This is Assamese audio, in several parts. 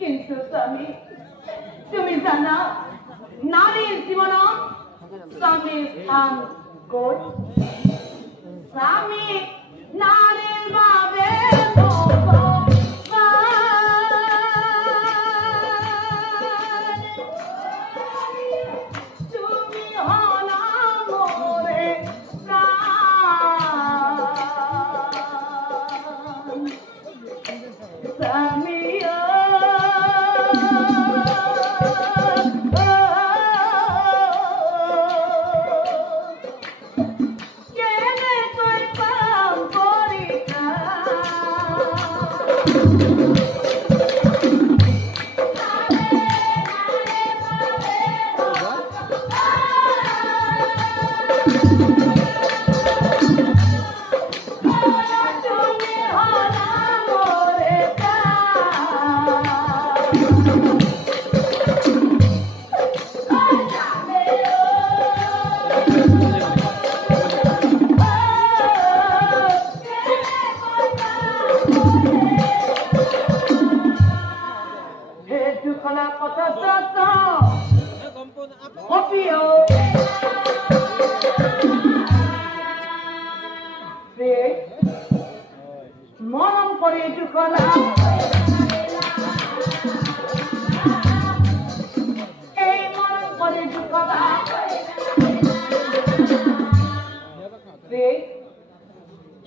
কিন্তু স্বামী তুমি জানা নারীর জীবন স্বামীর স্থান কই স্বামী নারীর ভাবে মরম করে ঢুকলা এই মরম করে ঢুকলা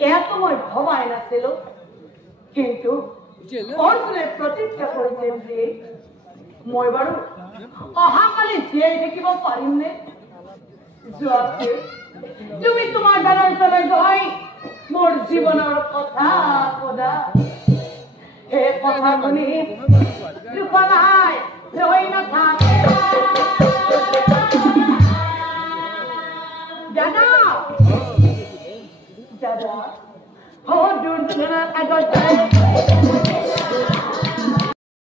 এতময় ভবায় না ছিল কিন্তু অর্জুনের প্রতিজ্ঞা করেছেন যে মই বাৰু অহাকালি জীয়াই থাকিব পাৰিমনে যোৱাতে তুমি তোমাৰ দ্বাৰা চলাই গৈ মোৰ জীৱনৰ কথা পদা সেই কথা শুনি লুকাই ৰৈ নাথাকে দাদা দাদা বহুত দূৰ আগত